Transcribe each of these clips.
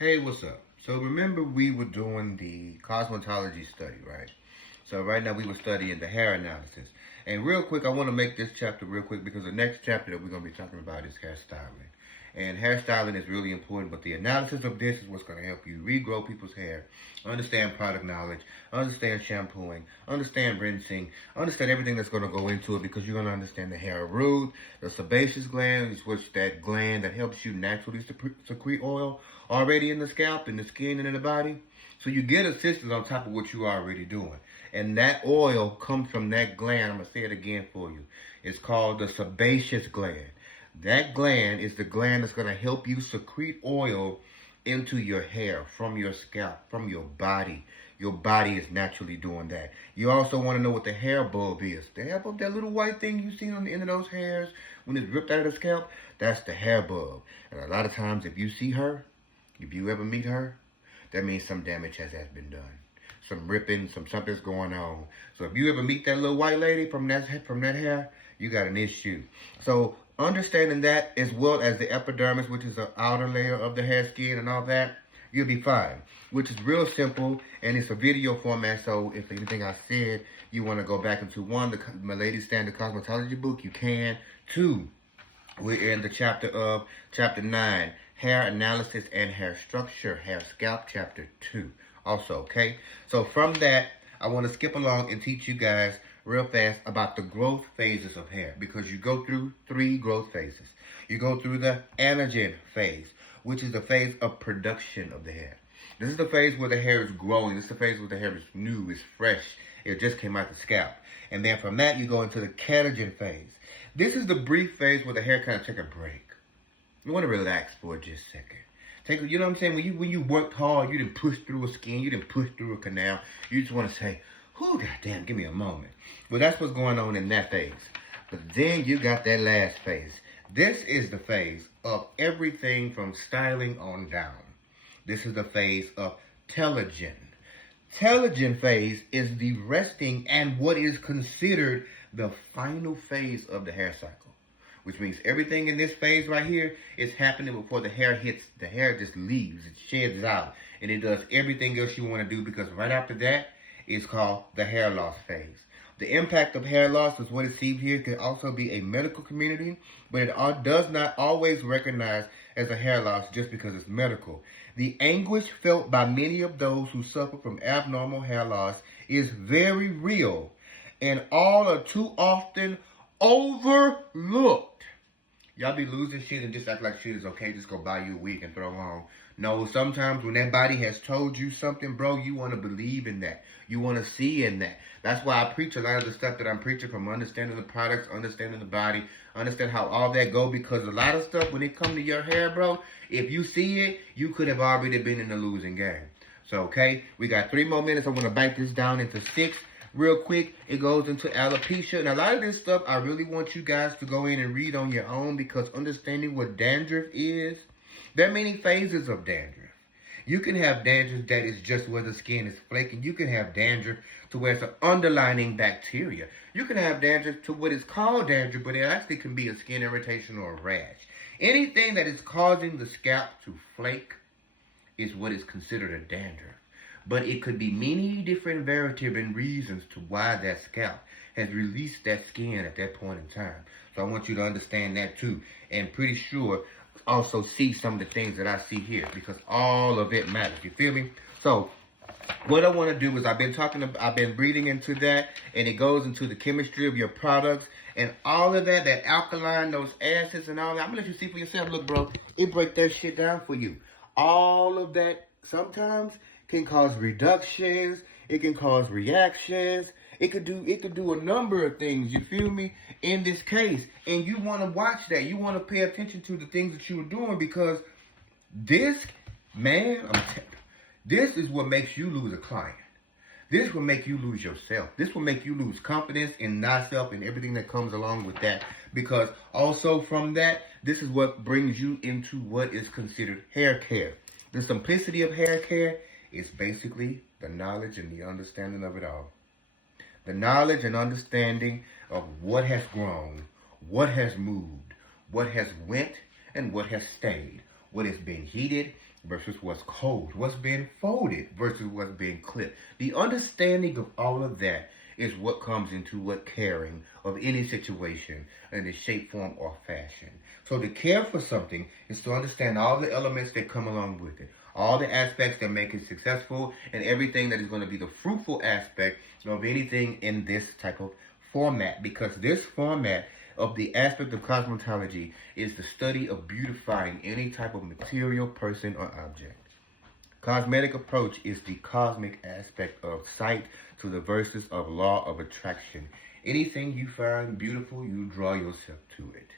Hey, what's up? So remember we were doing the cosmetology study, right? So right now we were studying the hair analysis. And real quick, I want to make this chapter real quick because the next chapter that we're going to be talking about is hairstyling. And hairstyling is really important, but the analysis of this is what's going to help you regrow people's hair, understand product knowledge, understand shampooing, understand rinsing, understand everything that's going to go into it because you're going to understand the hair root, the sebaceous gland, which that gland that helps you naturally secrete oil already in the scalp, in the skin, and in the body. So you get assistance on top of what you're already doing. And that oil comes from that gland. I'm going to say it again for you. It's called the sebaceous gland. That gland is the gland that's going to help you secrete oil into your hair, from your scalp, from your body. Your body is naturally doing that. You also want to know what the hair bulb is. The hair bulb, that little white thing you see on the end of those hairs when it's ripped out of the scalp, that's the hair bulb. And a lot of times if you see her, if you ever meet her, that means some damage has been done. Some ripping, something's going on. So if you ever meet that little white lady from that hair, you got an issue. So understanding that, as well as the epidermis, which is the outer layer of the hair skin and all that, you'll be fine. Which is real simple, and it's a video format, so if anything I said, you want to go back into one, my Lady Standard Cosmetology book, you can. Two, we're in the chapter 9, hair analysis and hair structure, hair scalp, chapter 2 also, okay? So from that, I want to skip along and teach you guys real fast about the growth phases of hair, because you go through 3 growth phases. You go through the anagen phase, which is the phase of production of the hair. This is the phase where the hair is growing. This is the phase where the hair is new, is fresh. It just came out the scalp. And then from that, you go into the catagen phase. This is the brief phase where the hair kind of take a break. You want to relax for just a second. You know what I'm saying? When you worked hard, you didn't push through a skin, you didn't push through a canal. You just want to say, "Oh, goddamn, give me a moment." Well, that's what's going on in that phase. But then you got that last phase. This is the phase of everything from styling on down. This is the phase of telogen. Telogen phase is the resting and what is considered the final phase of the hair cycle. Which means everything in this phase right here is happening before the hair hits. The hair just leaves, it sheds out, and it does everything else you want to do, because right after that is called the hair loss phase. The impact of hair loss is what it seems here. It can also be a medical community, but it does not always recognize as a hair loss just because it's medical. The anguish felt by many of those who suffer from abnormal hair loss is very real, and all are too often overlooked. Y'all be losing shit and just act like shit is okay. Just go buy you a wig and throw on. No, sometimes when that body has told you something, bro, you want to believe in that. You want to see in that. That's why I preach a lot of the stuff that I'm preaching, from understanding the products, understanding the body, understand how all that go. Because a lot of stuff, when it comes to your hair, bro, if you see it, you could have already been in the losing game. So, okay, we got 3 more minutes. I'm going to bite this down into 6. Real quick, it goes into alopecia. And a lot of this stuff, I really want you guys to go in and read on your own, because understanding what dandruff is, there are many phases of dandruff. You can have dandruff that is just where the skin is flaking. You can have dandruff to where it's an underlining bacteria. You can have dandruff to what is called dandruff, but it actually can be a skin irritation or a rash. Anything that is causing the scalp to flake is what is considered a dandruff. But it could be many different variables and reasons to why that scalp has released that skin at that point in time. So I want you to understand that too. And pretty sure also see some of the things that I see here, because all of it matters. You feel me? So what I want to do is I've been reading into that, and it goes into the chemistry of your products and all of that, that alkaline, those acids and all that. I'm going to let you see for yourself. Look, bro, it breaks that shit down for you. All of that sometimes can cause reductions, it can cause reactions, it could do a number of things, you feel me, in this case. And you want to watch that. You want to pay attention to the things that you are doing, because this, man, this is what makes you lose a client. This will make you lose yourself. This will make you lose confidence in thyself and everything that comes along with that. Because also from that, this is what brings you into what is considered hair care. The simplicity of hair care is basically the knowledge and the understanding of it all. The knowledge and understanding of what has grown, what has moved, what has went, and what has stayed. What has been heated, versus what's cold, what's being folded versus what's being clipped. The understanding of all of that is what comes into what caring of any situation in the shape, form, or fashion. So to care for something is to understand all the elements that come along with it, all the aspects that make it successful, and everything that is going to be the fruitful aspect of anything in this type of format. Because this format of the aspect of cosmetology is the study of beautifying any type of material, person, or object. Cosmetic approach is the cosmic aspect of sight to the verses of law of attraction. Anything you find beautiful, you draw yourself to it.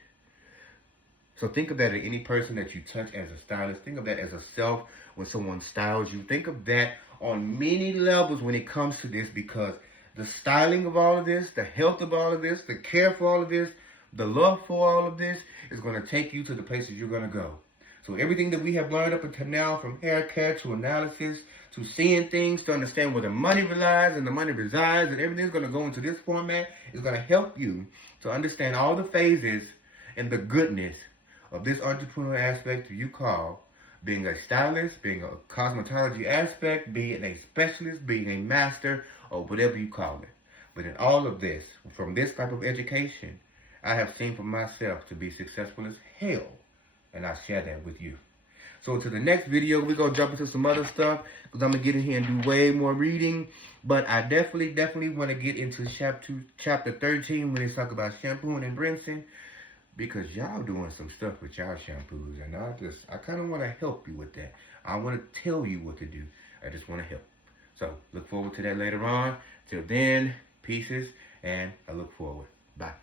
So think of that at any person that you touch as a stylist. Think of that as a self when someone styles you. Think of that on many levels when it comes to this, because the styling of all of this, the health of all of this, the care for all of this, the love for all of this is going to take you to the places you're going to go. So everything that we have learned up until now, from haircut to analysis to seeing things, to understand where the money relies and the money resides, and everything's going to go into this format, is going to help you to understand all the phases and the goodness of this entrepreneurial aspect that you call being a stylist, being a cosmetology aspect, being a specialist, being a master, or whatever you call it. But in all of this, from this type of education, I have seen for myself to be successful as hell, and I share that with you. So to the next video, we're going to jump into some other stuff, because I'm going to get in here and do way more reading. But I definitely want to get into chapter 13 when they talk about shampooing and rinsing, because y'all doing some stuff with y'all shampoos, and I kind of want to help you with that. I want to tell you what to do. I just want to help. So look forward to that later on. Till then, pieces, and I look forward. Bye.